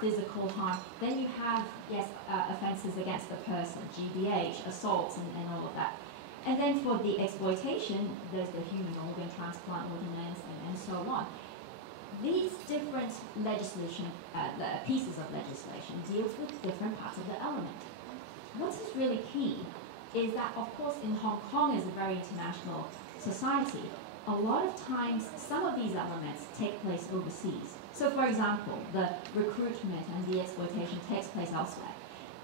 physical harm. Then you have, yes, offences against the person, GBH, assaults, and all of that. And then for the exploitation, there's the human organ transplant ordinance and so on. These different legislation, pieces of legislation deals with different parts of the element. What is really key is that, of course, in Hong Kong is a very international society. A lot of times, some of these elements take place overseas. So, for example, the recruitment and the exploitation takes place elsewhere.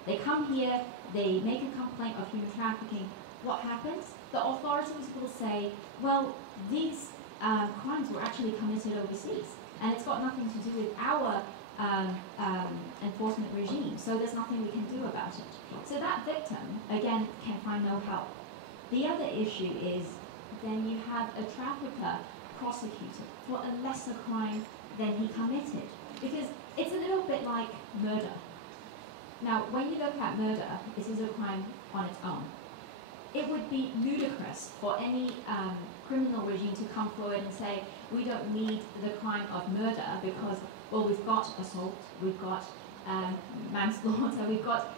They come here, they make a complaint of human trafficking. What happens? The authorities will say, well, these crimes were actually committed overseas, and it's got nothing to do with our enforcement regime, so there's nothing we can do about it. So that victim, again, can find no help. The other issue is then you have a trafficker prosecuted for a lesser crime than he committed, because it's a little bit like murder. Now, when you look at murder, it is a crime on its own. It would be ludicrous for any criminal regime to come forward and say, we don't need the crime of murder because, well, we've got assault, we've got manslaughter, we've got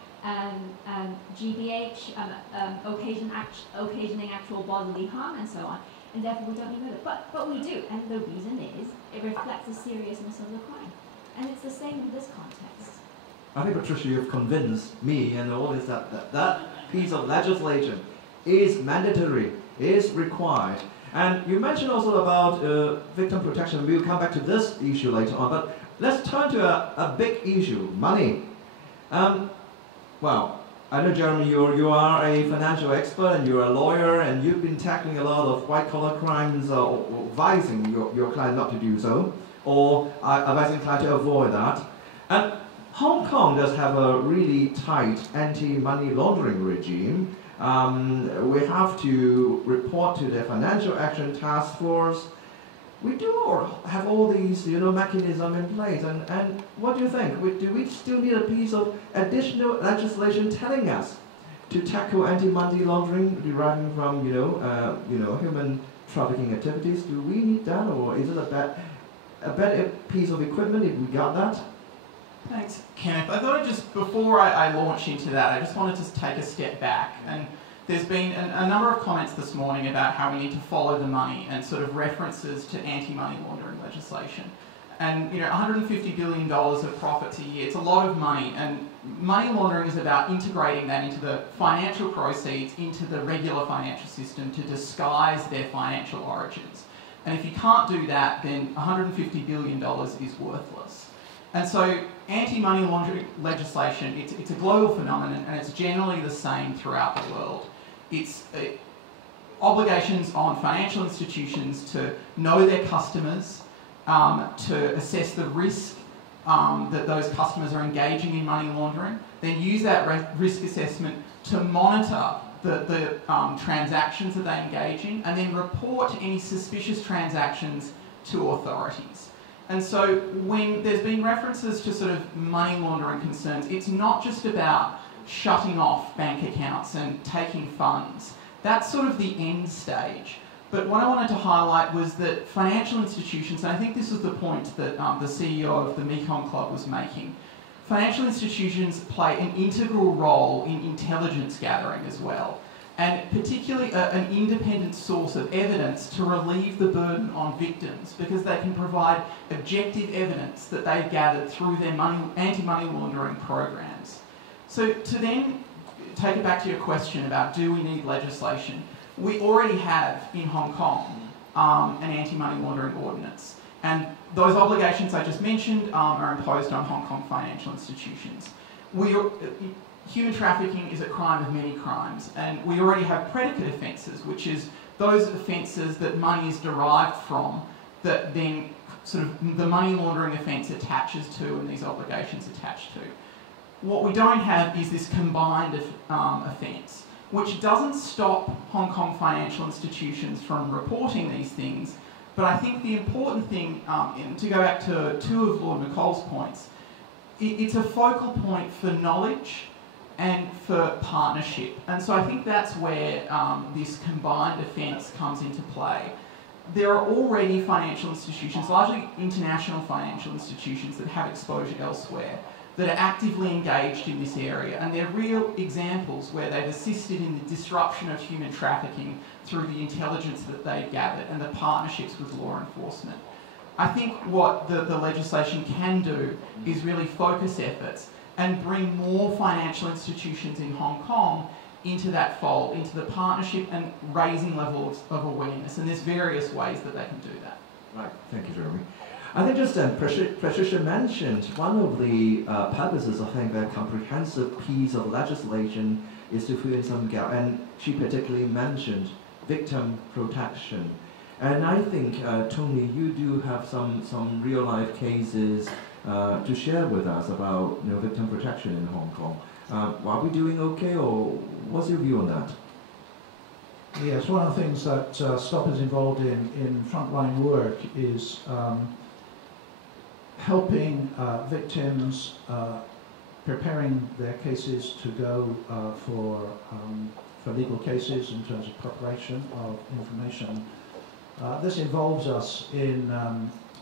GBH, occasioning actual bodily harm, and so on, and therefore we don't need murder. But we do, and the reason is it reflects the seriousness of the crime. And it's the same in this context. I think, Patricia, you've convinced me and all this that piece of legislation is mandatory, is required. And you mentioned also about victim protection. We'll come back to this issue later on, but let's turn to a big issue, money. Well, I know, Jeremy, you are a financial expert and you're a lawyer, and you've been tackling a lot of white-collar crimes, or advising your client not to do so, or advising client to avoid that. And Hong Kong does have a really tight anti-money laundering regime. We have to report to the Financial Action Task Force. We do have all these, mechanisms in place. And what do you think? Do we still need a piece of additional legislation telling us to tackle anti-money laundering deriving from, human trafficking activities? Do we need that, or is it a better piece of equipment if we got that? Thanks, Kenneth. I thought before I launch into that, I just wanted to take a step back. And there's been a number of comments this morning about how we need to follow the money and sort of references to anti-money laundering legislation. And $150 billion of profits a year, it's a lot of money, and money laundering is about integrating that into the financial proceeds into the regular financial system to disguise their financial origins. And if you can't do that, then $150 billion is worthless. And so anti-money laundering legislation, it's a global phenomenon, and it's generally the same throughout the world. It's obligations on financial institutions to know their customers, to assess the risk that those customers are engaging in money laundering, then use that risk assessment to monitor the transactions that they engage in, and then report any suspicious transactions to authorities. And so when there's been references to sort of money laundering concerns, it's not just about shutting off bank accounts and taking funds. That's sort of the end stage. But what I wanted to highlight was that financial institutions, and I think this was the point that the CEO of the Mekong Club was making, financial institutions play an integral role in intelligence gathering as well, and particularly an independent source of evidence to relieve the burden on victims, because they can provide objective evidence that they've gathered through their anti-money laundering programs. So to then take it back to your question about do we need legislation, we already have in Hong Kong an anti-money laundering ordinance, and those obligations I just mentioned are imposed on Hong Kong financial institutions. Human trafficking is a crime of many crimes, and we already have predicate offences, which is those offences that money is derived from, that then sort of the money laundering offence attaches to and these obligations attach to. What we don't have is this combined offence, which doesn't stop Hong Kong financial institutions from reporting these things, but I think the important thing, to go back to two of Lord McColl's points, it's a focal point for knowledge and for partnership. And so I think that's where this combined offence comes into play. there are already financial institutions, largely international financial institutions, that have exposure elsewhere, that are actively engaged in this area, and they're real examples where they've assisted in the disruption of human trafficking through the intelligence that they've gathered and the partnerships with law enforcement. I think what the legislation can do is really focus efforts and bring more financial institutions in Hong Kong into that fold, into the partnership and raising levels of awareness. And there's various ways that they can do that. Right, thank you, Jeremy. I think just Patricia mentioned one of the purposes of having a comprehensive piece of legislation is to fill in some gap, and she particularly mentioned victim protection. And I think, Tony, you do have some real-life cases to share with us about victim protection in Hong Kong. Are we doing okay, or what's your view on that? Yes, one of the things that STOP is involved in frontline work is helping victims preparing their cases to go for legal cases in terms of preparation of information. This involves us in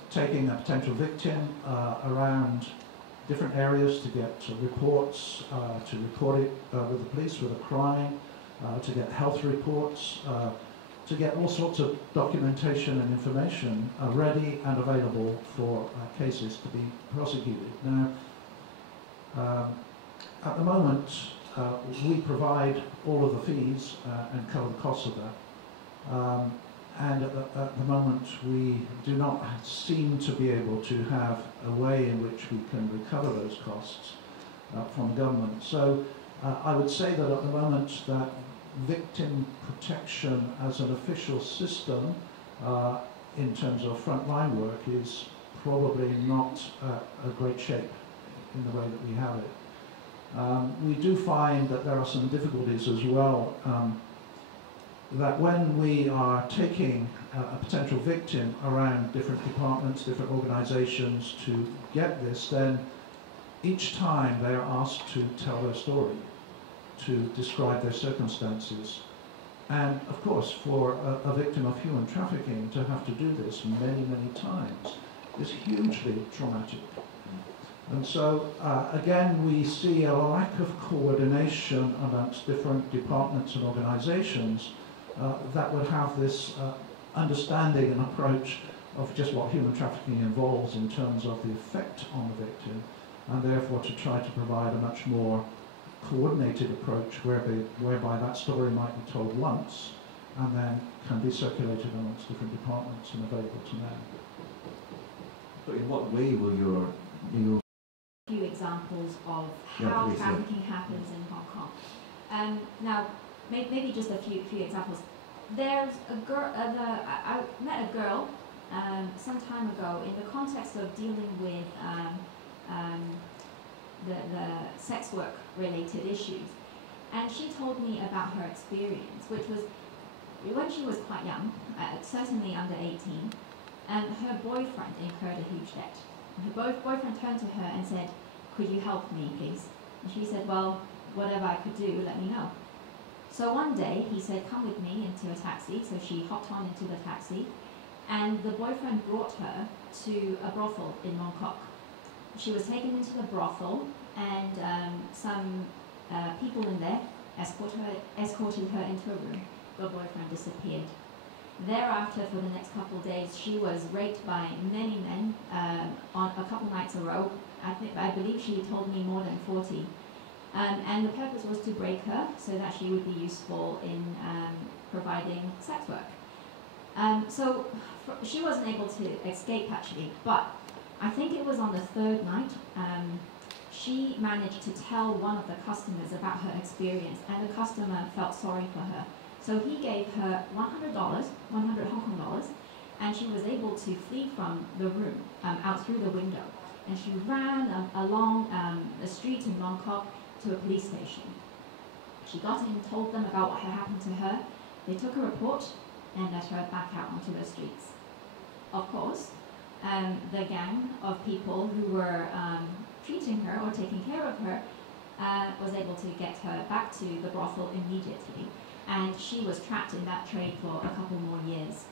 taking a potential victim around different areas to get reports, to report it with the police with a crime, to get health reports, to get all sorts of documentation and information ready and available for cases to be prosecuted. Now, at the moment, we provide all of the fees and cover the costs of that. And at the moment, we do not seem to be able to have a way in which we can recover those costs from the government. So I would say that at the moment that victim protection as an official system in terms of frontline work is probably not a great shape in the way that we have it. We do find that there are some difficulties as well, that when we are taking a potential victim around different departments, different organizations to get this, then each time they are asked to tell their story, to describe their circumstances. And of course, for a victim of human trafficking to have to do this many, many times is hugely traumatic. And so, again, we see a lack of coordination amongst different departments and organizations that would have this understanding and approach of just what human trafficking involves in terms of the effect on the victim, and therefore to try to provide a much more coordinated approach whereby that story might be told once and then can be circulated amongst different departments and available to them. So in what way will you A few examples of how trafficking happens in Hong Kong. Now, maybe just a few examples. There's a girl, I met a girl some time ago in the context of dealing with the sex work related issues, and she told me about her experience, which was when she was quite young, certainly under 18, and her boyfriend incurred a huge debt. Her boyfriend turned to her and said, "Could you help me, please?" And she said, "Well, whatever I could do, let me know." So one day he said, "Come with me into a taxi." So she hopped on into the taxi, and the boyfriend brought her to a brothel in Kwok. She was taken into the brothel, and some people in there escorted her into a room. The boyfriend disappeared. Thereafter, for the next couple of days, she was raped by many men on a couple nights in a row. I believe she told me more than 40. And the purpose was to break her so that she would be useful in providing sex work. So she wasn't able to escape, actually, but I think it was on the third night, she managed to tell one of the customers about her experience, and the customer felt sorry for her. So he gave her $100, 100 Hong Kong dollars, and she was able to flee from the room out through the window. And she ran along the street in Kwok to a police station. She got in, told them about what had happened to her. They took a report and let her back out onto the streets. Of course, the gang of people who were treating her or taking care of her was able to get her back to the brothel immediately. And she was trapped in that trade for a couple more years.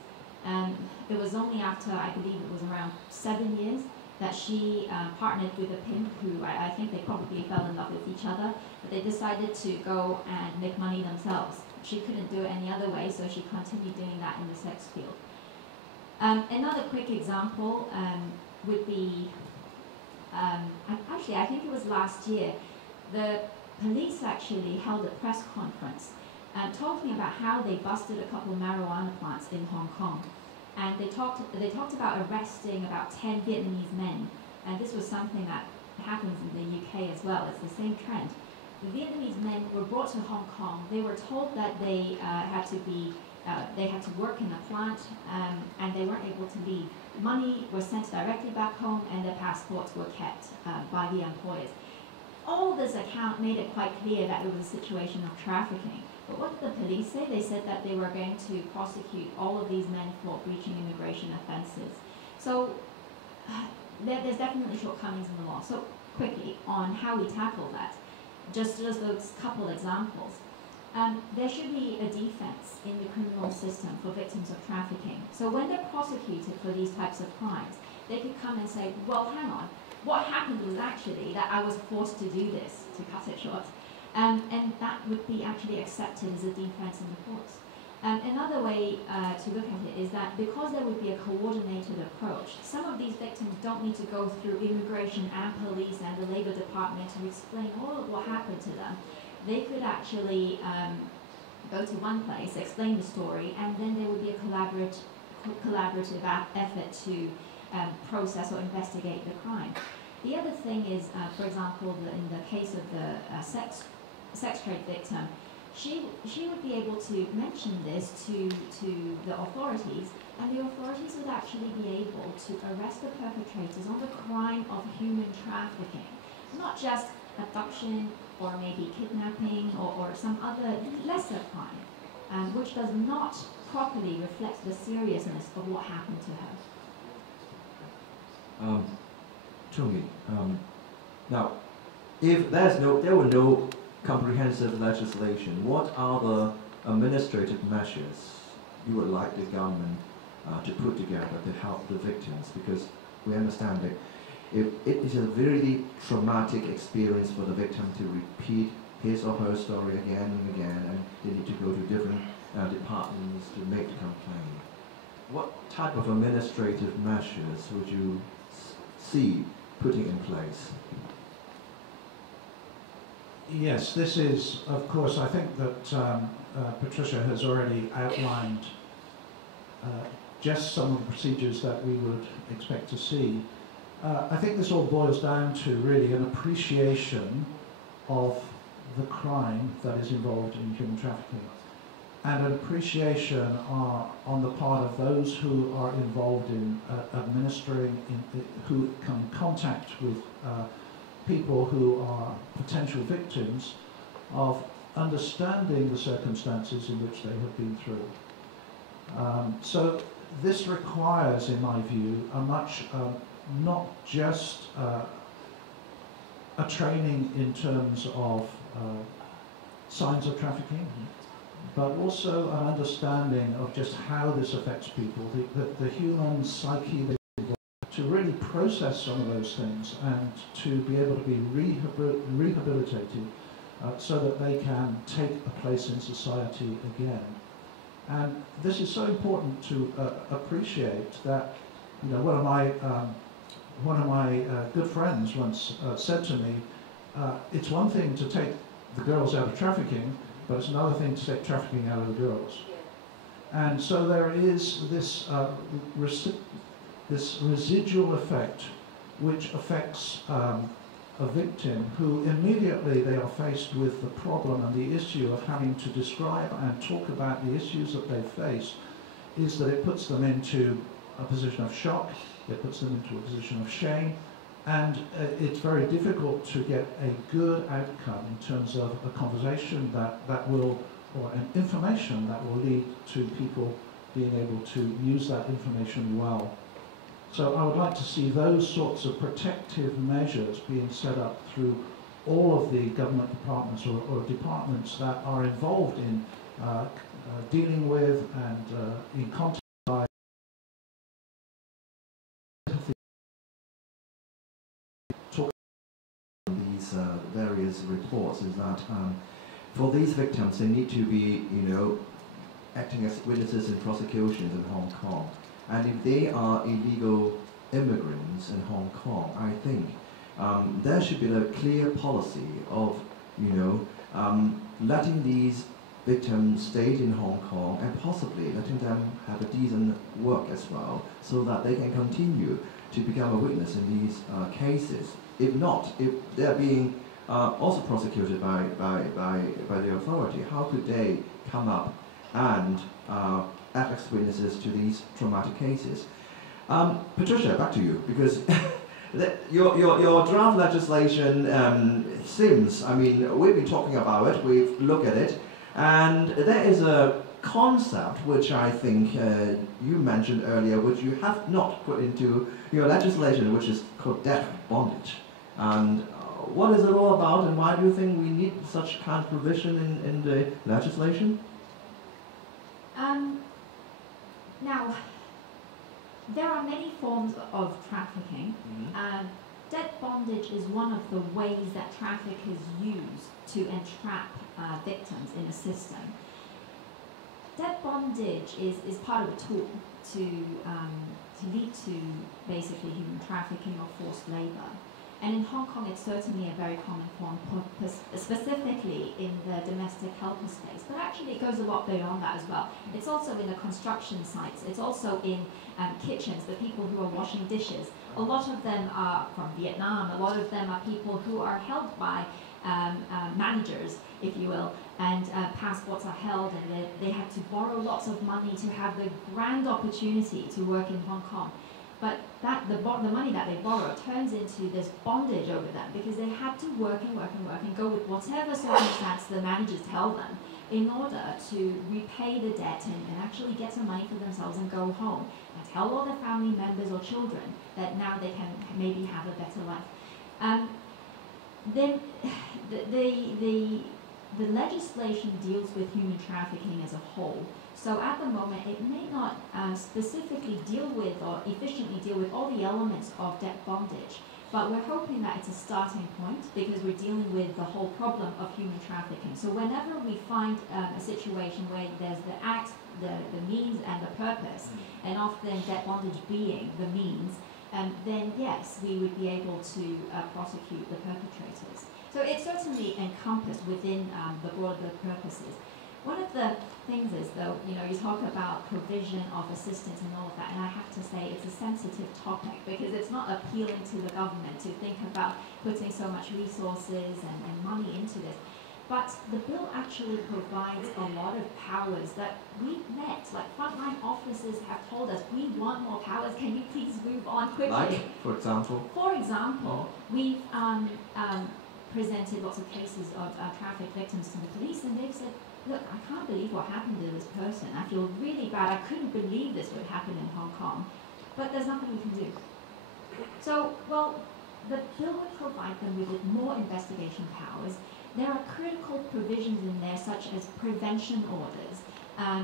It was only after, I believe it was around 7 years, that she partnered with a pimp who I think they probably fell in love with each other, but they decided to go and make money themselves. She couldn't do it any other way, so she continued doing that in the sex field. Another quick example would be, actually I think it was last year, the police actually held a press conference talking about how they busted a couple of marijuana plants in Hong Kong. And they talked about arresting about 10 Vietnamese men. And this was something that happens in the UK as well. It's the same trend. The Vietnamese men were brought to Hong Kong. They were told that they had to work in the plant, and they weren't able to leave. Money was sent directly back home, and their passports were kept by the employers. All this account made it quite clear that it was a situation of trafficking. But what did the police say? They said that they were going to prosecute all of these men for breaching immigration offences. So there's definitely shortcomings in the law. So quickly on how we tackle that, just those couple examples. There should be a defence in the criminal system for victims of trafficking. So when they're prosecuted for these types of crimes, they could come and say, well, hang on, what happened was actually that I was forced to do this, to cut it short. And that would be actually accepted as a defense in the courts. Another way to look at it is that because there would be a coordinated approach, some of these victims don't need to go through immigration and police and the Labour Department to explain all of what happened to them. They could actually go to one place, explain the story, and then there would be a collaborative effort to process or investigate the crime. The other thing is, for example, in the case of the sex trade victim, she would be able to mention this to the authorities, and the authorities would actually be able to arrest the perpetrators on the crime of human trafficking, not just abduction or maybe kidnapping or some other lesser crime, which does not properly reflect the seriousness of what happened to her. Cheung, now, if there were no comprehensive legislation, what are the administrative measures you would like the government to put together to help the victims? Because we understand that it is a very traumatic experience for the victim to repeat his or her story again and again, and they need to go to different departments to make the complaint. What type of administrative measures would you see putting in place? Yes, this is, of course, I think that Patricia has already outlined just some of the procedures that we would expect to see. I think this all boils down to really an appreciation of the crime that is involved in human trafficking, and an appreciation on the part of those who are involved in administering, who come in contact with people who are potential victims, of understanding the circumstances in which they have been through. So this requires, in my view, a much, not just a training in terms of signs of trafficking, but also an understanding of just how this affects people, the human psyche, to really process some of those things and to be able to be rehabilitated so that they can take a place in society again. And this is so important to appreciate that, you know, one of my good friends once said to me, it's one thing to take the girls out of trafficking, but it's another thing to take trafficking out of the girls. And so there is this this residual effect which affects a victim who immediately they are faced with the problem and the issue of having to describe and talk about the issues that they face, is that it puts them into a position of shock, it puts them into a position of shame, and it's very difficult to get a good outcome in terms of a conversation that will, or an information that will lead to people being able to use that information well. So I would like to see those sorts of protective measures being set up through all of the government departments or departments that are involved in dealing with and in contact various reports is that for these victims, they need to be, acting as witnesses in prosecutions in Hong Kong. And if they are illegal immigrants in Hong Kong, I think there should be a clear policy of, letting these victims stay in Hong Kong and possibly letting them have a decent work as well, so that they can continue to become a witness in these cases. If not, if they're being also prosecuted by the authority, how could they come up and act as witnesses to these traumatic cases? Patricia, back to you, because your draft legislation seems, we've been talking about it, we've looked at it, and there is a concept which I think you mentioned earlier, which you have not put into your legislation, which is called debt bondage. And what is it all about, and why do you think we need such kind of provision in the legislation? Now, there are many forms of trafficking. Debt bondage is one of the ways that traffickers use to entrap victims in a system. Debt bondage is part of a tool to lead to basically human trafficking or forced labor. And in Hong Kong, it's certainly a very common form, specifically in the domestic helper space. But actually, it goes a lot beyond that as well. It's also in the construction sites. It's also in kitchens, the people who are washing dishes. A lot of them are from Vietnam. A lot of them are people who are held by managers, if you will, and passports are held, and they have to borrow lots of money to have the grand opportunity to work in Hong Kong. But the money that they borrow turns into this bondage over them, because they had to work and go with whatever circumstance the managers tell them in order to repay the debt and actually get some money for themselves and go home and tell all their family members or children that now they can maybe have a better life. Then the legislation deals with human trafficking as a whole. So at the moment, it may not specifically deal with or efficiently deal with all the elements of debt bondage, but we're hoping that it's a starting point, because we're dealing with the whole problem of human trafficking. So whenever we find a situation where there's the act, the means, and the purpose, and often debt bondage being the means, then yes, we would be able to prosecute the perpetrators. So it's certainly encompassed within the broader purposes. One of the things is, though, you talk about provision of assistance and all of that, and I have to say it's a sensitive topic, because it's not appealing to the government to think about putting so much resources and money into this. But the bill actually provides a lot of powers that we've met. Like, frontline officers have told us, we want more powers, can you please move on quickly? Like, for example? For example, we've presented lots of cases of trafficked victims to the police, and they've said, look, I can't believe what happened to this person. I feel really bad. I couldn't believe this would happen in Hong Kong. But there's nothing we can do. So, well, the bill would provide them with more investigation powers. There are critical provisions in there, such as prevention orders,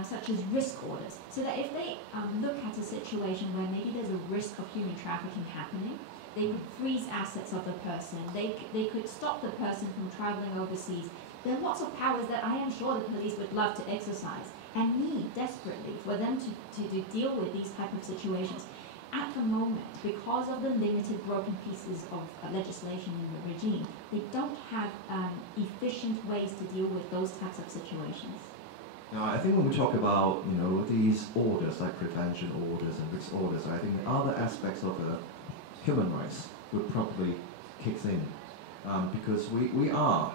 such as risk orders, so that if they look at a situation where maybe there's a risk of human trafficking happening, they could freeze assets of the person. They could stop the person from traveling overseas. There are lots of powers that I am sure the police would love to exercise and need desperately for them to deal with these type of situations. At the moment, because of the limited broken pieces of legislation in the regime, they don't have efficient ways to deal with those types of situations. Now, I think when we talk about, these orders, like prevention orders and risk orders, I think other aspects of the human rights would probably kick in, because we are,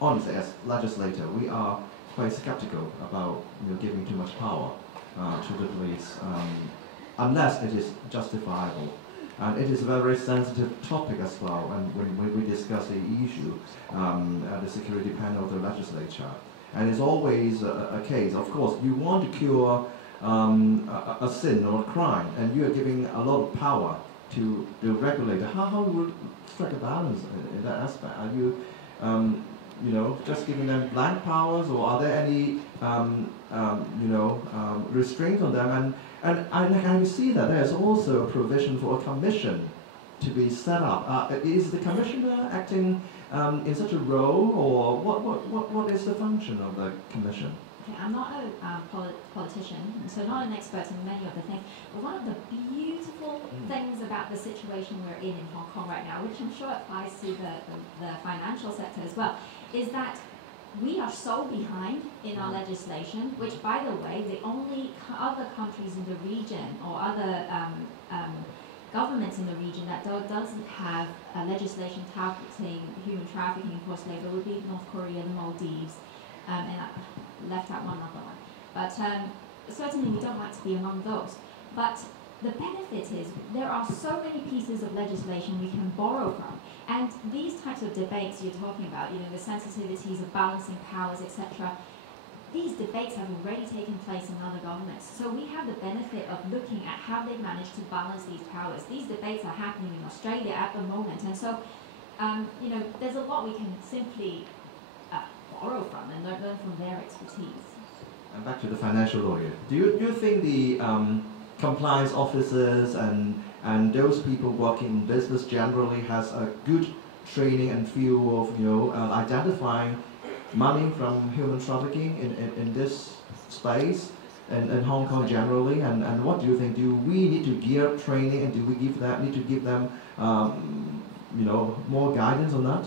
honestly, as legislator, we are quite skeptical about giving too much power to the police, unless it is justifiable. And it is a very sensitive topic as well, and when we discuss the issue at the security panel of the legislature. And it's always a case, of course, you want to cure a sin or a crime, and you are giving a lot of power to the regulator. How would you strike a balance in that aspect? Are you just giving them blank powers, or are there any, restraints on them? And I see that there's also a provision for a commission to be set up? Is the commissioner acting in such a role, or what is the function of the commission? Okay, I'm not a politician, so not an expert in many of the things, but one of the beautiful things about the situation we're in Hong Kong right now, which I'm sure applies to the financial sector as well, is that we are so behind in our legislation, which, by the way, the only other countries in the region or other governments in the region that doesn't have legislation targeting human trafficking and forced labor would be North Korea, the Maldives, and I left out one other one. But certainly we don't like to be among those. But the benefit is there are so many pieces of legislation we can borrow from. And these types of debates you're talking about, the sensitivities of balancing powers, etc., these debates have already taken place in other governments. So we have the benefit of looking at how they managed to balance these powers. These debates are happening in Australia at the moment. And so, there's a lot we can simply borrow from and learn from their expertise. And back to the financial lawyer. Do you think the compliance officers and those people working in business generally has a good training and feel of identifying money from human trafficking in this space and in Hong Kong generally? And what do you think? Do we need to gear up training, and do we need to give them more guidance on that?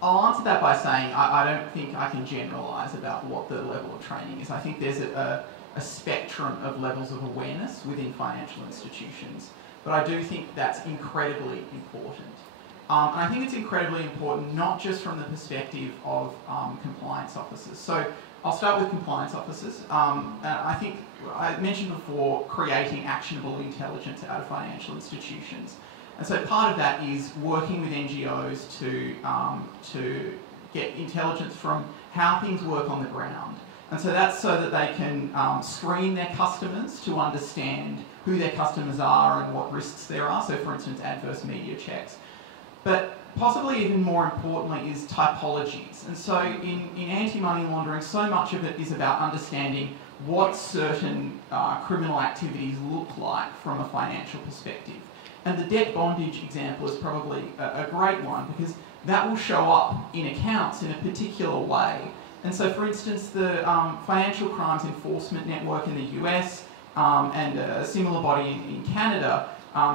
I'll answer that by saying I don't think I can generalise about what the level of training is. I think there's a spectrum of levels of awareness within financial institutions, but I do think that's incredibly important. And I think it's incredibly important not just from the perspective of compliance officers. So I'll start with compliance officers. I think I mentioned before creating actionable intelligence out of financial institutions. And so part of that is working with NGOs to get intelligence from how things work on the ground. And so that's so that they can screen their customers to understand who their customers are and what risks there are. So for instance, adverse media checks. But possibly even more importantly is typologies. And so in anti-money laundering, so much of it is about understanding what certain criminal activities look like from a financial perspective. And the debt bondage example is probably a great one, because that will show up in accounts in a particular way. And so, for instance, the Financial Crimes Enforcement Network in the US and a similar body in Canada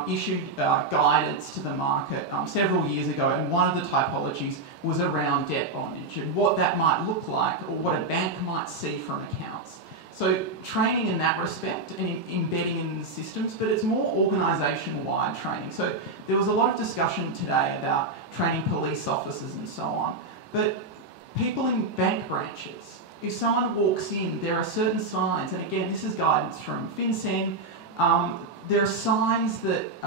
issued guidance to the market several years ago, and one of the typologies was around debt bondage and what that might look like, or what a bank might see from accounts. So training in that respect and embedding in the systems, but it's more organisation-wide training. So there was a lot of discussion today about training police officers and so on, but people in bank branches, if someone walks in, there are certain signs, and again, this is guidance from FinCEN, there are signs that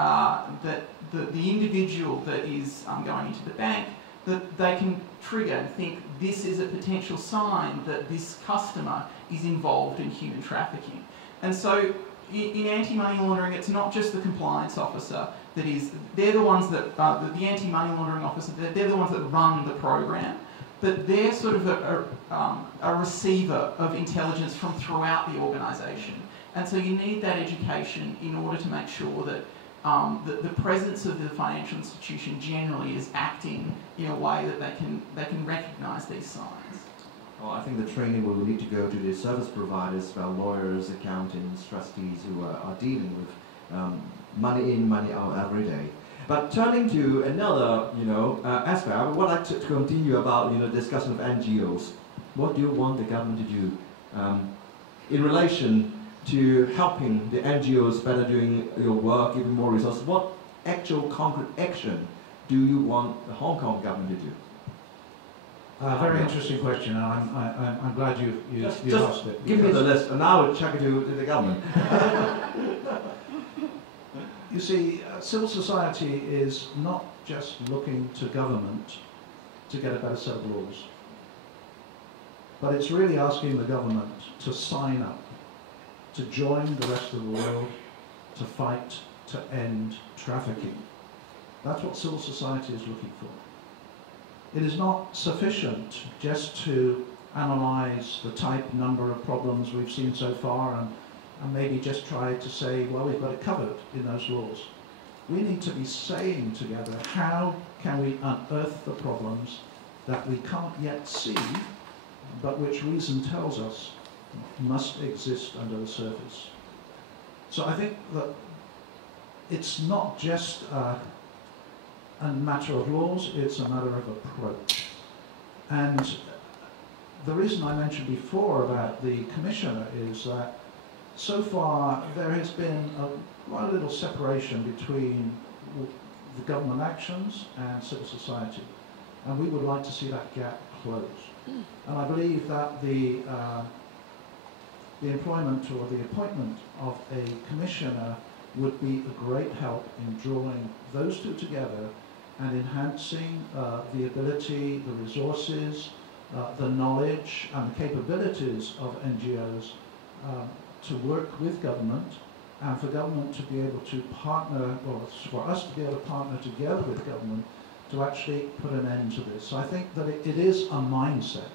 the individual that is going into the bank, that they can trigger and think this is a potential sign that this customer is involved in human trafficking. And so in anti-money laundering, it's not just the compliance officer that is, they're the ones that, the anti-money laundering officer, they're the ones that run the program, but they're sort of a receiver of intelligence from throughout the organisation. And so you need that education in order to make sure that the presence of the financial institution generally is acting in a way that they can recognise these signs. Well, I think the training will need to go to the service providers, well, lawyers, accountants, trustees who are dealing with money in, money out every day. But turning to another, aspect, I would like to continue about, discussion of NGOs. What do you want the government to do in relation to helping the NGOs better doing your work, giving more resources? What actual concrete action do you want the Hong Kong government to do? Very interesting question, and I'm glad you asked it. Give me the list, and I will check it to the government. You see, civil society is not just looking to government to get a better set of laws, but it's really asking the government to sign up, to join the rest of the world, to fight, to end trafficking. That's what civil society is looking for. It is not sufficient just to analyse the type, number of problems we've seen so far and and maybe just try to say, well, we've got it covered in those laws. We need to be saying together, how can we unearth the problems that we can't yet see, but which reason tells us must exist under the surface. So I think that it's not just a matter of laws, it's a matter of approach. And the reason I mentioned before about the Commissioner is that so far there has been quite a little separation between the government actions and civil society. And we would like to see that gap close. And I believe that the employment or the appointment of a commissioner would be a great help in drawing those two together and enhancing the ability, the resources, the knowledge and the capabilities of NGOs to work with government, and for government to be able to partner, or for us to be able to partner together with government to actually put an end to this. So I think that it is a mindset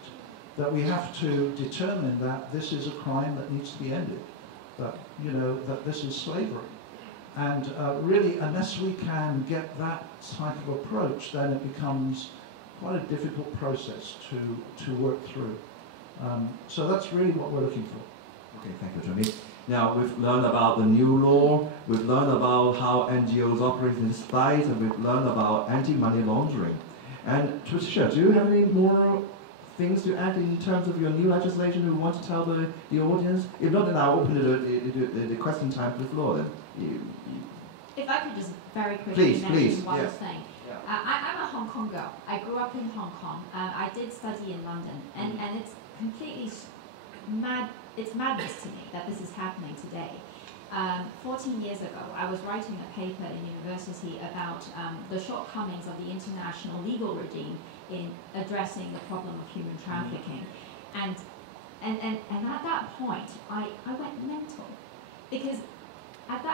that we have to determine that this is a crime that needs to be ended, that, you know, that this is slavery. And really, unless we can get that type of approach, then it becomes quite a difficult process to work through. So that's really what we're looking for. Okay, thank you, Johnny. Now, we've learned about the new law, we've learned about how NGOs operate in this fight, and we've learned about anti-money laundering. And Patricia, do you have any more things to add in terms of your new legislation you want to tell the audience? If not, then I'll open the question time to the floor then. If I could just very quickly mention one yes. thing. I'm a Hong Kong girl. I grew up in Hong Kong. I did study in London, and it's completely mad. It's madness to me that this is happening today. 14 years ago, I was writing a paper in university about the shortcomings of the international legal regime in addressing the problem of human trafficking, and at that point, I went mental, because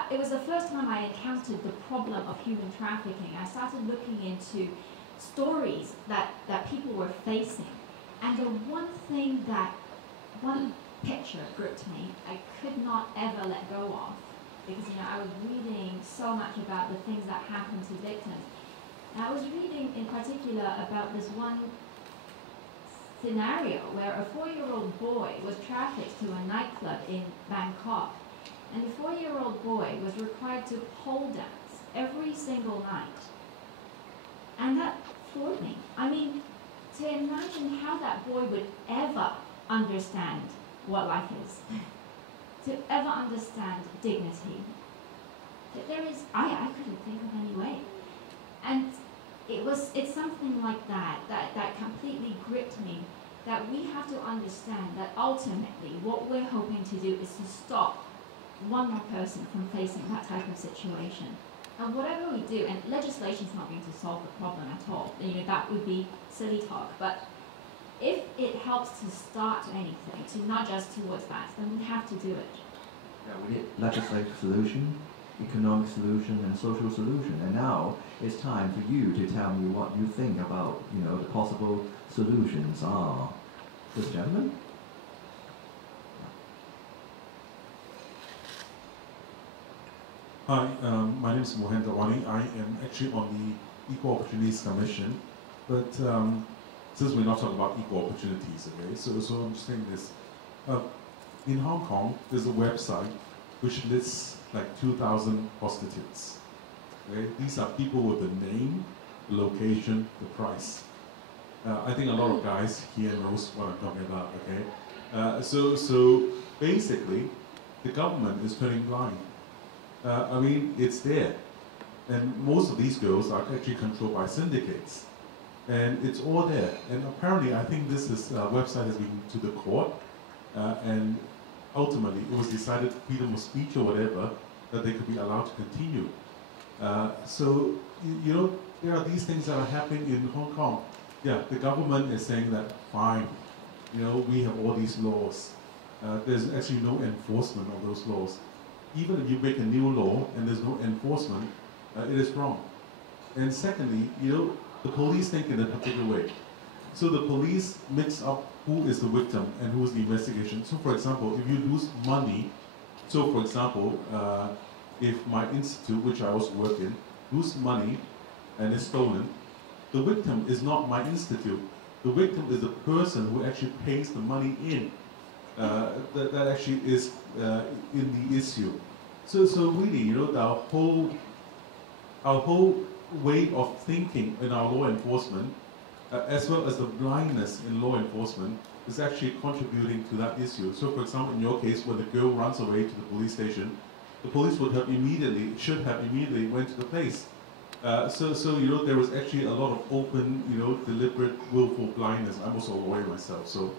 it was the first time I encountered the problem of human trafficking. I started looking into stories that people were facing, and the one picture gripped me, I could not ever let go of, because I was reading so much about the things that happen to victims. And I was reading in particular about this one scenario where a 4-year-old boy was trafficked to a nightclub in Bangkok, and the 4-year-old boy was required to pole dance every single night. And that floored me. I mean, to imagine how that boy would ever understand what life is, to ever understand dignity. I couldn't think of any way. And it's something like that completely gripped me, that we have to understand that ultimately what we're hoping to do is to stop one more person from facing that type of situation. And whatever we do, and legislation's not going to solve the problem at all, that would be silly talk, but if it helps to start anything, to nudge us towards that, then we have to do it. Yeah, we need legislative solution, economic solution, and social solution. And now it's time for you to tell me what you think about, the possible solutions are. This gentleman? Hi, my name is Mohan Dawani. I am actually on the Equal Opportunities Commission, but since we're not talking about equal opportunities, okay, so I'm just saying this. In Hong Kong, there's a website which lists like 2,000 prostitutes. Okay? These are people with the name, the location, the price. I think a lot of guys here knows what I'm talking about, okay? So basically, the government is turning blind. I mean, it's there. And most of these girls are actually controlled by syndicates. And it's all there. And apparently, I think this website has been to the court. And ultimately, it was decided, freedom of speech or whatever, that they could be allowed to continue. So, there are these things that are happening in Hong Kong. Yeah, the government is saying that, fine, we have all these laws. There's actually no enforcement of those laws. Even if you make a new law and there's no enforcement, it is wrong. And secondly, the police think in a particular way. So the police mix up who is the victim and who is the investigation. So for example, if you lose money So, for example, if my institute, which I also work in, lose money and is stolen, the victim is not my institute. The victim is the person who actually pays the money in. That actually is in the issue. So really, you know, our whole way of thinking in our law enforcement, as well as the blindness in law enforcement, is actually contributing to that issue. So, for example, in your case, when the girl runs away to the police station, the police should have immediately went to the place. So you know, there was actually a lot of open, you know, deliberate, willful blindness. I'm also a lawyer myself, so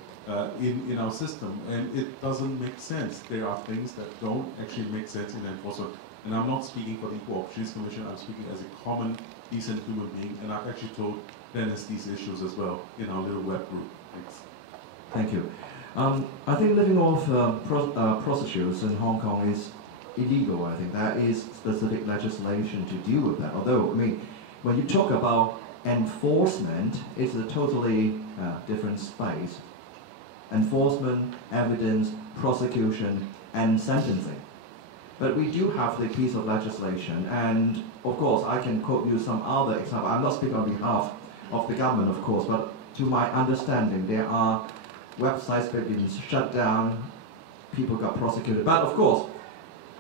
in our system, and it doesn't make sense. There are things that don't actually make sense in enforcement. And I'm not speaking for the Equal Opportunities Commission. I'm speaking as a common, decent human being, and I've actually told Dennis these issues as well in our little web group. Thanks. Thank you. I think living off prostitutes in Hong Kong is illegal. I think that is specific legislation to deal with that. Although, I mean, when you talk about enforcement, it's a totally different space. Enforcement, evidence, prosecution, and sentencing. But we do have the piece of legislation, and of course, I can quote you some other example. I'm not speaking on behalf of the government, of course, but to my understanding, there are websites that have been shut down, people got prosecuted. But of course,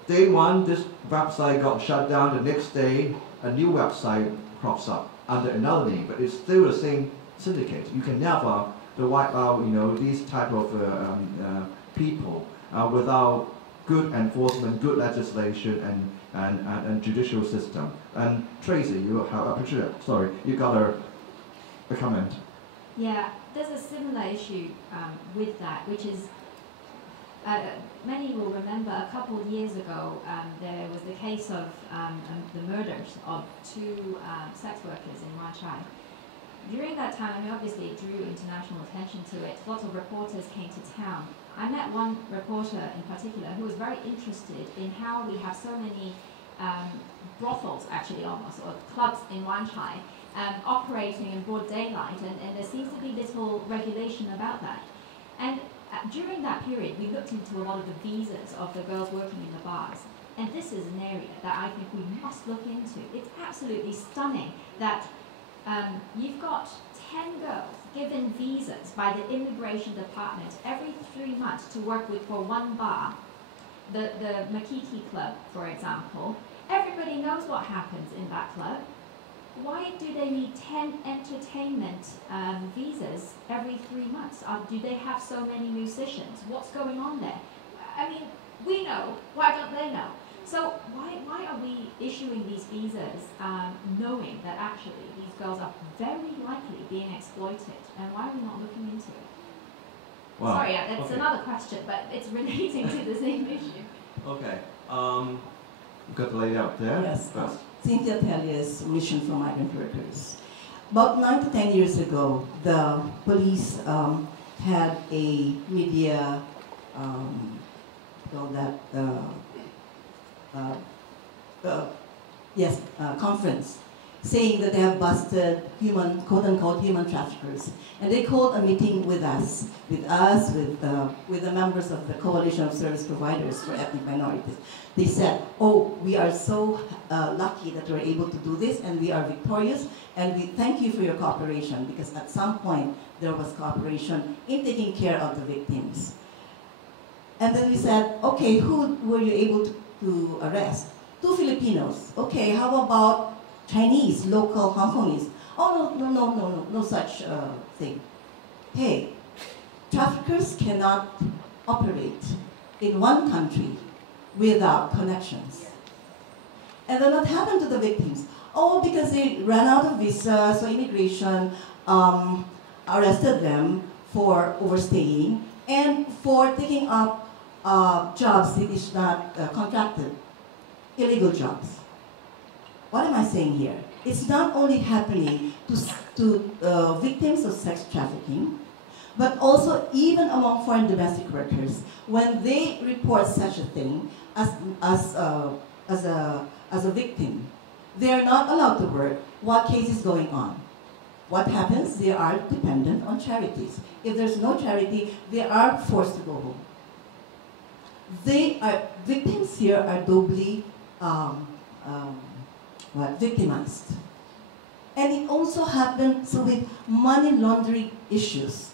day one, this website got shut down, the next day, a new website crops up under another name, but it's still the same syndicate. You can never wipe out, you know, these type of people without good enforcement, good legislation, and judicial system. And Tracy, you got a comment. Yeah, there's a similar issue with that, which is many will remember a couple of years ago there was the case of the murders of 2 sex workers in Wan Chai. During that time, I mean, obviously it drew international attention to it. Lots of reporters came to town. I met one reporter in particular who was very interested in how we have so many brothels, actually almost, or clubs in Wan Chai, operating in broad daylight, and there seems to be little regulation about that. And during that period, we looked into a lot of the visas of the girls working in the bars. And this is an area that I think we must look into. It's absolutely stunning that you've got 10 girls given visas by the immigration department every 3 months to work with for one bar, the Makiki Club, for example. Everybody knows what happens in that club. Why do they need 10 entertainment visas every 3 months? Do they have so many musicians? What's going on there? I mean, we know, why don't they know? So why are we issuing these visas knowing that actually these girls are very likely being exploited? And why are we not looking into it? Wow. Sorry, that's another question, but it's relating to the same issue. Okay. You've got the lady out there. Yes. First. Cynthia Tellius, Mission for Migrant Workers. About 9 to 10 years ago, the police had a media, conference, saying that they have busted quote-unquote human traffickers. And they called a meeting with the members of the Coalition of Service Providers for Ethnic Minorities. They said, oh, we are so lucky that we're able to do this, and we are victorious, and we thank you for your cooperation, because at some point there was cooperation in taking care of the victims. And then we said, okay, who were you able to arrest? 2 Filipinos. Okay, how about Chinese, local Hong Kongese? Oh, no such thing. Hey, traffickers cannot operate in one country without connections. And then what happened to the victims? Oh, because they ran out of visas, so immigration arrested them for overstaying and for taking up jobs that is not contracted, illegal jobs. What am I saying here? It's not only happening to victims of sex trafficking, but also even among foreign domestic workers. When they report such a thing as a victim, they are not allowed to work. What case is going on? What happens? They are dependent on charities. If there's no charity, they are forced to go home. victims here are doubly victimized. And it also happens with money laundering issues.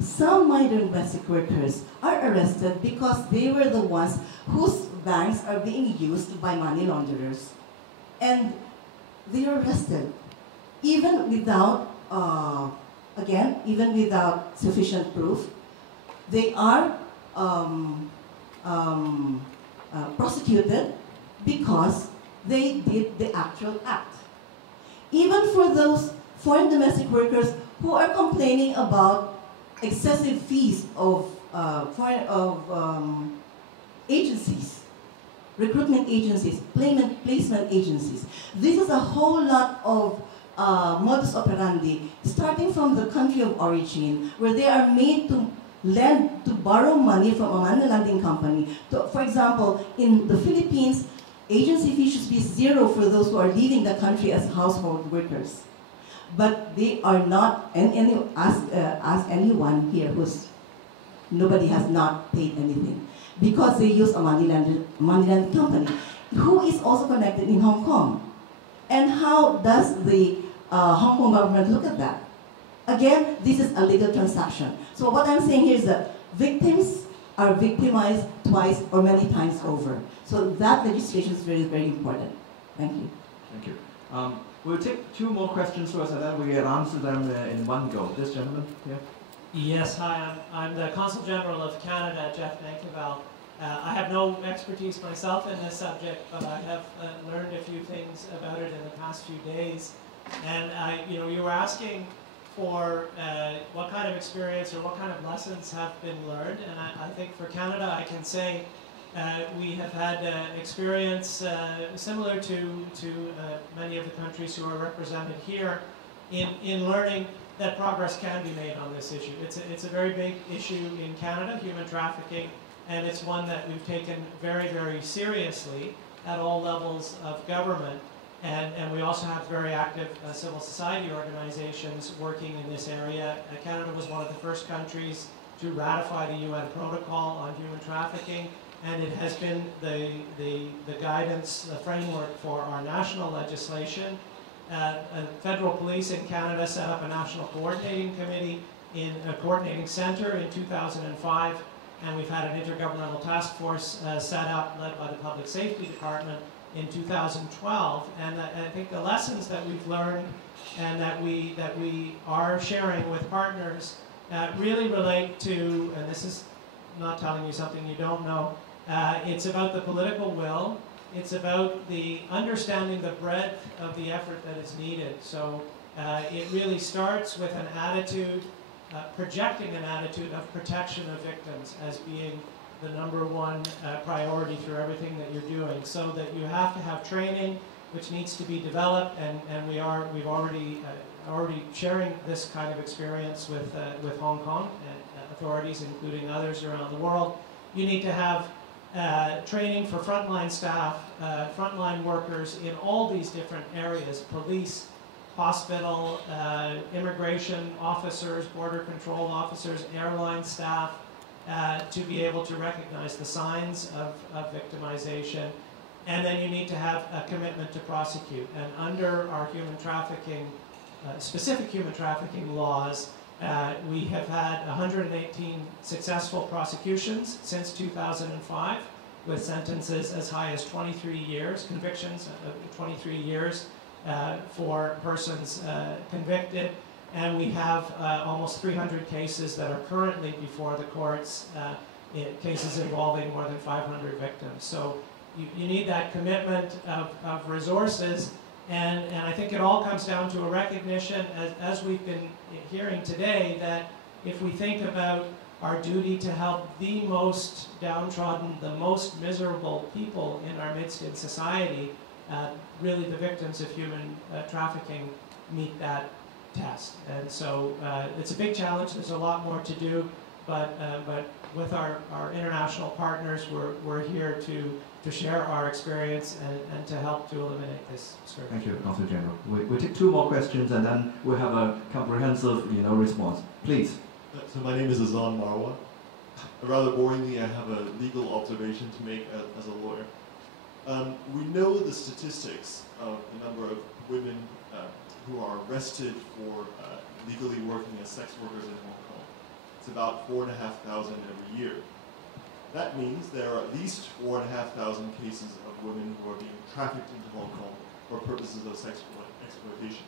Some migrant domestic workers are arrested because they were the ones whose banks are being used by money launderers. And they are arrested, even without, even without sufficient proof. They are prosecuted because they did the actual act. Even for those foreign domestic workers who are complaining about excessive fees of agencies, recruitment agencies, placement agencies. This is a whole lot of modus operandi, starting from the country of origin, where they are made to borrow money from a money lending company. For example, in the Philippines, agency fee should be 0 for those who are leaving the country as household workers. But they are not, and ask anyone here nobody has not paid anything, because they use a money lending company, who is also connected in Hong Kong. And how does the Hong Kong government look at that? Again, this is a legal transaction. So what I'm saying here is that victims are victimized twice or many times over. So that legislation is very, very important. Thank you. Thank you. We'll take 2 more questions first, and then we can answer them in one go. This gentleman here. Yes, hi, I'm the Consul General of Canada, Jeff Nankerval. I have no expertise myself in this subject, but I have learned a few things about it in the past few days. And you were asking for what kind of experience or what kind of lessons have been learned, and I think for Canada I can say we have had experience similar to many of the countries who are represented here in learning that progress can be made on this issue. It's a very big issue in Canada, human trafficking, and it's one that we've taken very, very seriously at all levels of government. And we also have very active civil society organizations working in this area. Canada was one of the first countries to ratify the UN protocol on human trafficking, and it has been the guidance, the framework for our national legislation. Federal police in Canada set up a national coordinating committee in a coordinating center in 2005, and we've had an intergovernmental task force set up, led by the Public Safety Department, in 2012, and I think the lessons that we've learned and that we are sharing with partners really relate to, and this is not telling you something you don't know, it's about the political will, it's about the understanding the breadth of the effort that is needed. So it really starts with an attitude, projecting an attitude of protection of victims as being the #1 priority through everything that you're doing, so that you have to have training which needs to be developed, and we've already sharing this kind of experience with Hong Kong authorities, including others around the world. You need to have training for frontline staff, frontline workers in all these different areas: police, hospital, immigration officers, border control officers, airline staff, to be able to recognize the signs of victimization. And then you need to have a commitment to prosecute. And under our human trafficking, specific human trafficking laws, we have had 118 successful prosecutions since 2005, with sentences as high as 23 years, convictions of 23 years for persons convicted. And we have almost 300 cases that are currently before the courts, cases involving more than 500 victims. So you need that commitment of resources, and I think it all comes down to a recognition, as we've been hearing today, that if we think about our duty to help the most downtrodden, the most miserable people in our midst in society, really the victims of human trafficking meet that test. And so it's a big challenge. There's a lot more to do, but with our international partners, we're here to share our experience and to help to eliminate this scourge. Thank you, Consul General. We'll take 2 more questions, and then we'll have a comprehensive response. Please. So my name is Azan Marwa. rather boringly, I have a legal observation to make as a lawyer. We know the statistics of the number of women who are arrested for legally working as sex workers in Hong Kong. It's about 4,500 every year. That means there are at least 4,500 cases of women who are being trafficked into Hong Kong for purposes of sex exploitation.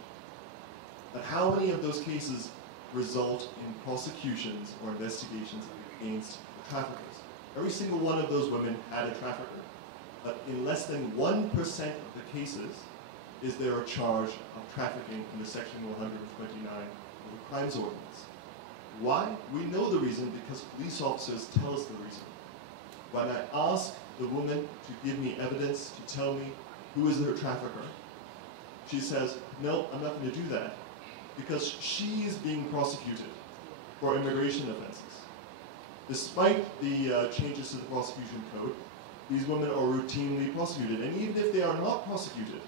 But how many of those cases result in prosecutions or investigations against the traffickers? Every single one of those women had a trafficker. But in less than 1% of the cases is there a charge of trafficking under Section 129 of the Crimes Ordinance. Why? We know the reason because police officers tell us the reason. When I ask the woman to give me evidence, to tell me who is her trafficker, she says, no, I'm not going to do that because she is being prosecuted for immigration offenses. Despite the changes to the prosecution code, these women are routinely prosecuted. And even if they are not prosecuted,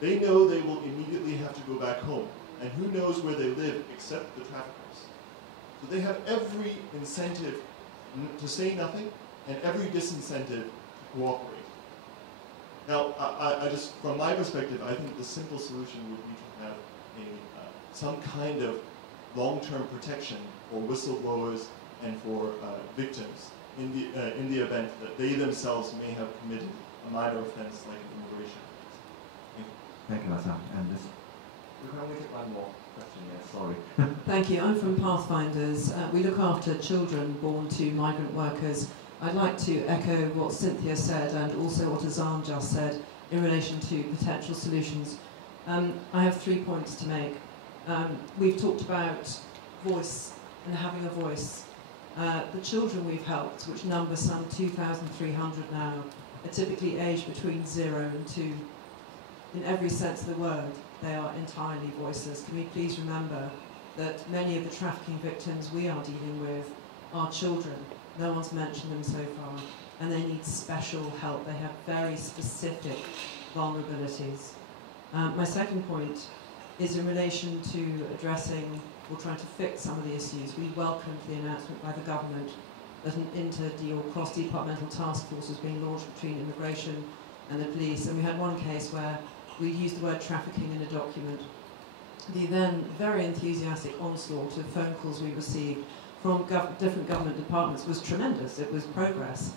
they know they will immediately have to go back home. And who knows where they live except the traffickers. So they have every incentive to say nothing and every disincentive to cooperate. Now, I just, from my perspective, I think the simple solution would be to have some kind of long-term protection for whistleblowers and for victims in the event that they themselves may have committed a minor offense like an immigration offense. Thank you, Hassan. And this, we can only take one more question. Yes, sorry. Thank you. I'm from Pathfinders. We look after children born to migrant workers. I'd like to echo what Cynthia said and also what Azam just said in relation to potential solutions. I have 3 points to make. We've talked about voice and having a voice. The children we've helped, which number some 2,300 now, are typically aged between 0 and 2. In every sense of the word, they are entirely voiceless. Can we please remember that many of the trafficking victims we are dealing with are children. No one's mentioned them so far, and they need special help. They have very specific vulnerabilities. My second point is in relation to addressing or trying to fix some of the issues. We welcomed the announcement by the government that an inter- or cross-departmental task force was being launched between immigration and the police, and we had one case where we used the word trafficking in a document. The then very enthusiastic onslaught of phone calls we received from different government departments was tremendous. It was progress,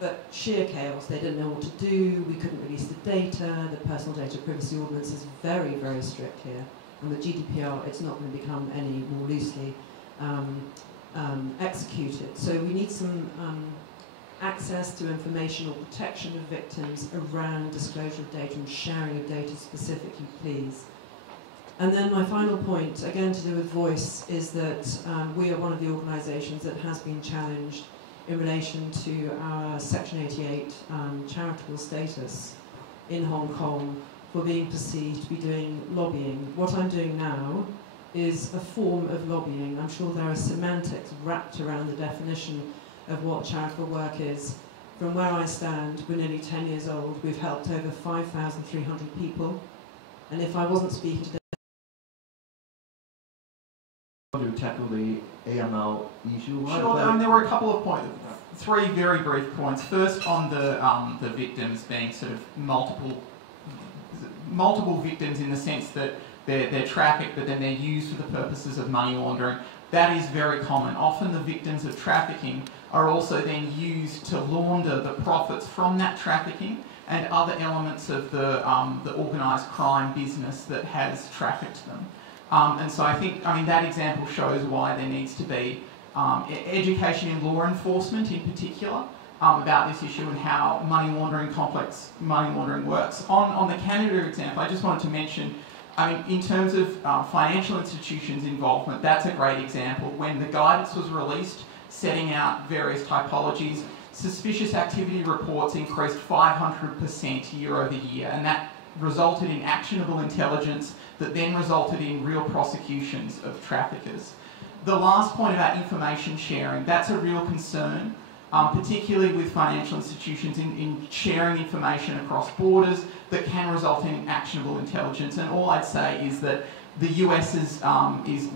but sheer chaos. They didn't know what to do. We couldn't release the data. The personal data privacy ordinance is very, very strict here. And with GDPR, it's not going to become any more loosely executed. So we need some access to information or protection of victims around disclosure of data and sharing of data specifically, please. And then my final point, again to do with voice, is that we are one of the organisations that has been challenged in relation to our Section 88 charitable status in Hong Kong for being perceived to be doing lobbying. What I'm doing now is a form of lobbying. I'm sure there are semantics wrapped around the definition of what charitable work is. From where I stand, we're nearly 10 years old. We've helped over 5,300 people. And if I wasn't speaking today, how do you tackle the AML issue? Sure, there were a couple of points, 3 very brief points. First, on the victims being sort of multiple victims in the sense that they're trafficked, but then they're used for the purposes of money laundering. That is very common. Often the victims of trafficking are also then used to launder the profits from that trafficking and other elements of the organised crime business that has trafficked them. And so I think, that example shows why there needs to be education in law enforcement in particular about this issue and how complex money laundering works. On the Canada example, I just wanted to mention, in terms of financial institutions' involvement, that's a great example. When the guidance was released, setting out various typologies, suspicious activity reports increased 500% year over year, and that resulted in actionable intelligence that then resulted in real prosecutions of traffickers. The last point about information sharing, that's a real concern, particularly with financial institutions in sharing information across borders that can result in actionable intelligence. And all I'd say is that the US is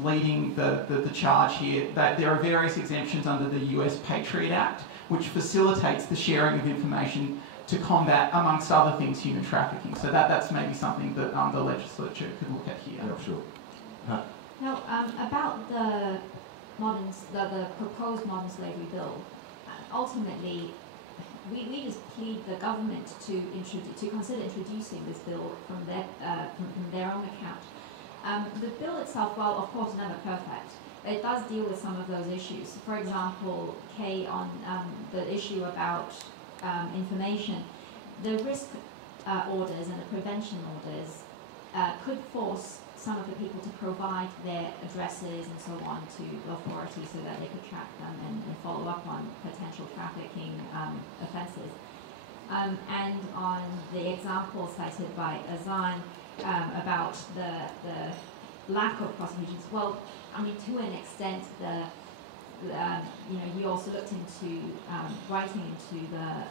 leading the charge here. That there are various exemptions under the US Patriot Act, which facilitates the sharing of information to combat, amongst other things, human trafficking. So that's maybe something that the legislature could look at here. Yeah, sure. Now, about the proposed modern slavery bill, ultimately, we just plead the government to consider introducing this bill from their own account. The bill itself, well, of course, never perfect. It does deal with some of those issues. For example, Kay, on the issue about information, the risk orders and the prevention orders could force some of the people to provide their addresses and so on to the authorities so that they could track them and follow up on potential trafficking offences. And on the example cited by Azan about the lack of prosecutions, well, I mean, to an extent, you also looked into writing into the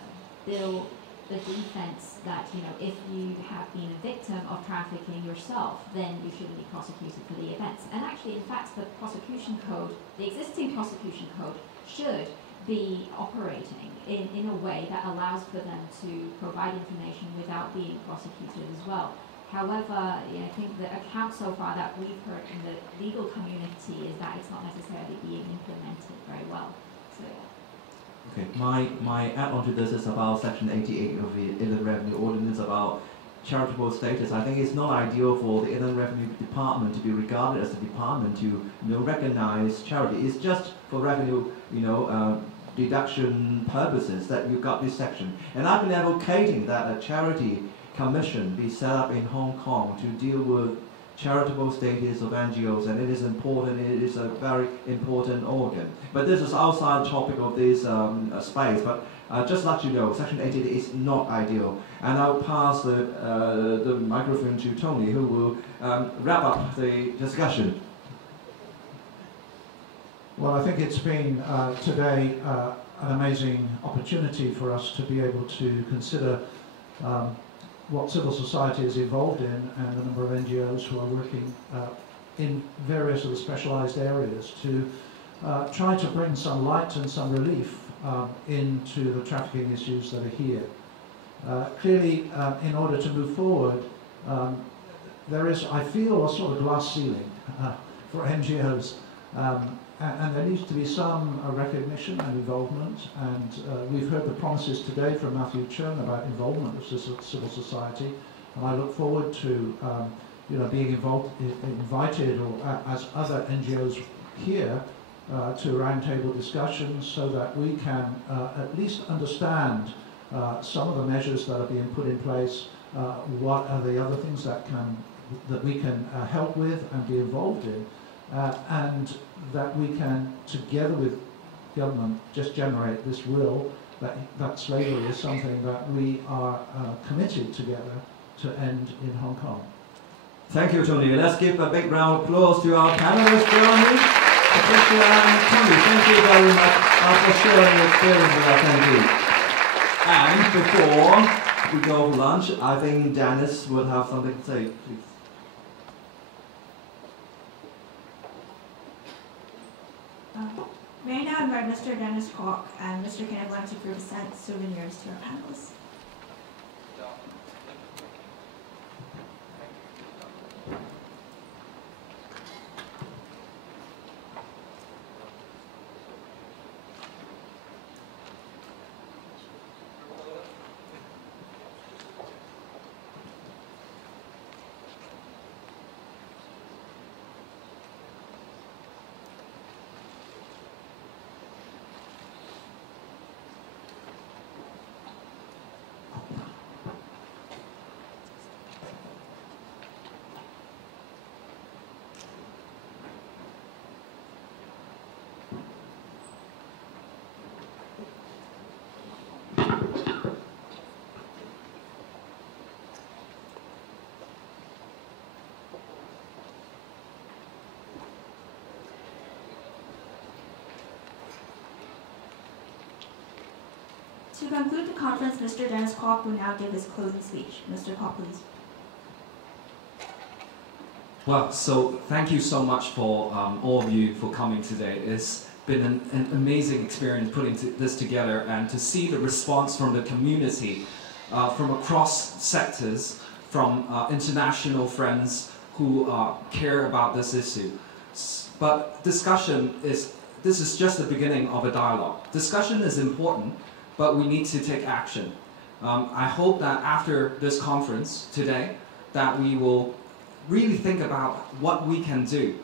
bill the defense that, if you have been a victim of trafficking yourself, then you shouldn't be prosecuted for the events. And actually, in fact, the prosecution code, the existing prosecution code, should be operating in a way that allows for them to provide information without being prosecuted as well. However, I think the account so far that we've heard in the legal community is that it's not necessarily being implemented very well. So, yeah. Okay, my add-on to this is about Section 88 of the Inland Revenue Ordinance about charitable status. I think it's not ideal for the Inland Revenue Department to be regarded as a department to recognize charity. It's just for revenue deduction purposes that you've got this section. And I've been advocating that a charity commission be set up in Hong Kong to deal with charitable status of NGOs, and it is important. It is a very important organ. But this is outside the topic of this space. But just let you know, Section 88 is not ideal. And I'll pass the microphone to Tony, who will wrap up the discussion. Well, I think it's been today an amazing opportunity for us to be able to consider what civil society is involved in and the number of NGOs who are working in various of the specialized areas to try to bring some light and some relief into the trafficking issues that are here. Clearly, in order to move forward, there is, I feel, a sort of glass ceiling for NGOs. And there needs to be some recognition and involvement, and we've heard the promises today from Matthew Cheung about involvement of civil society, and I look forward to being invited or as other NGOs here to roundtable discussions so that we can at least understand some of the measures that are being put in place, what are the other things that we can help with and be involved in, and that we can, together with government, just generate this will that slavery is something that we are committed together to end in Hong Kong. Thank you, Tony. Let's give a big round of applause to our panelists, Jeremy, Patricia, and Tony. Thank you very much for sharing your experience with us. Thank you. And before we go for lunch, I think Dennis would have something to say. Please. May I now invite Mr. Dennis Kwok and Mr. Kenneth Leung to present souvenirs to our panelists. To conclude the conference, Mr. Dennis Kwok will now give his closing speech. Mr. Kwok, please. Well, so thank you so much for all of you for coming today. It's been an amazing experience putting this together, and to see the response from the community, from across sectors, from international friends who care about this issue. But this is just the beginning of a dialogue. Discussion is important, but we need to take action. I hope that after this conference today, that we will really think about what we can do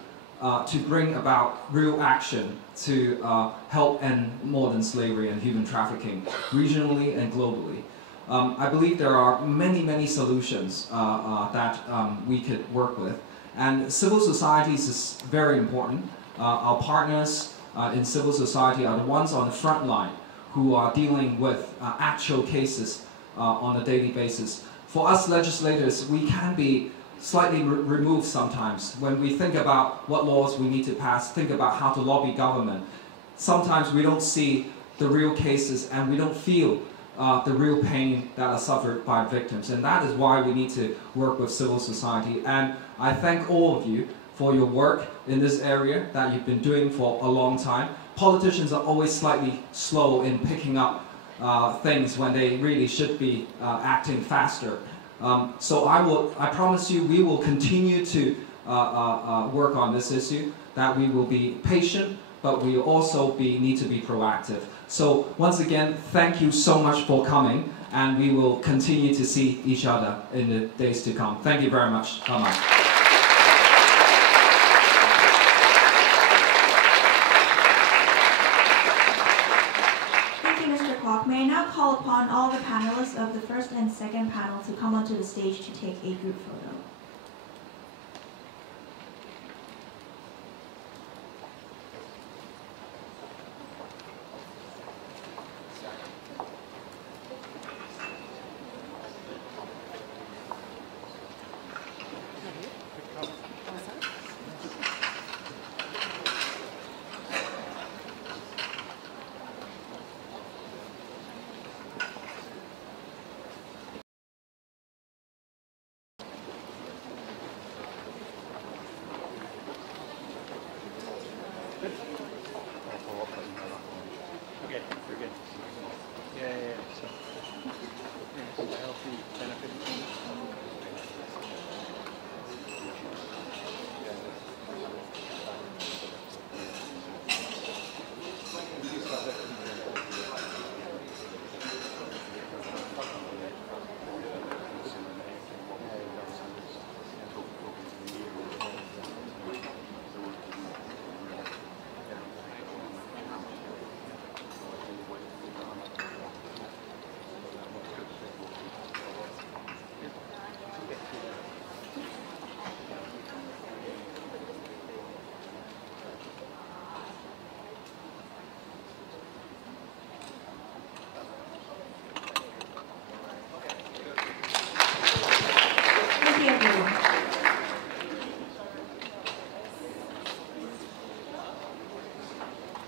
to bring about real action to help end modern slavery and human trafficking regionally and globally. I believe there are many solutions that we could work with, and civil societies is very important. Our partners in civil society are the ones on the front line who are dealing with actual cases on a daily basis. For us legislators, we can be slightly removed sometimes. When we think about what laws we need to pass, think about how to lobby government, sometimes we don't see the real cases and we don't feel the real pain that are suffered by victims. And that is why we need to work with civil society. And I thank all of you for your work in this area that you've been doing for a long time. Politicians are always slightly slow in picking up things when they really should be acting faster. So I promise you we will continue to work on this issue, that we will be patient, but we also need to be proactive. So once again, thank you so much for coming, and we will continue to see each other in the days to come. Thank you very much. Bye-bye. May I now call upon all the panelists of the first and second panel to come onto the stage to take a group photo.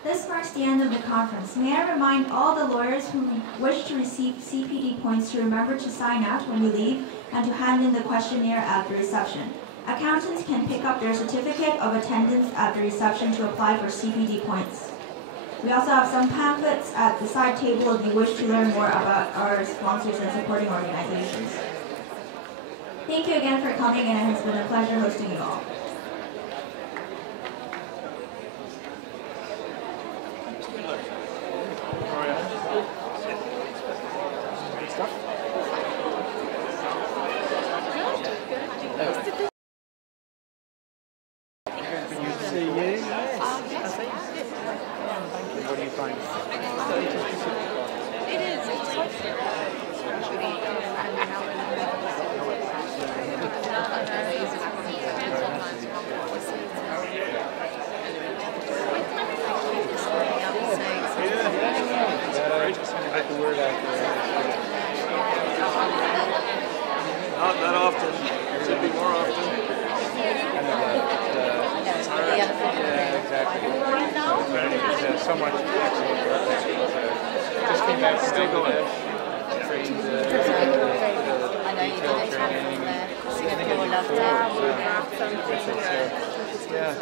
This marks the end of the conference. May I remind all the lawyers who wish to receive CPD points to remember to sign out when you leave and to hand in the questionnaire at the reception. Accountants can pick up their certificate of attendance at the reception to apply for CPD points. We also have some pamphlets at the side table if you wish to learn more about our sponsors and supporting organizations. Thank you again for coming, and it has been a pleasure hosting you all. I know you did. loved it. Yeah.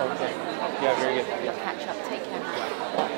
Okay. Yeah, very good. We'll catch up. Take care.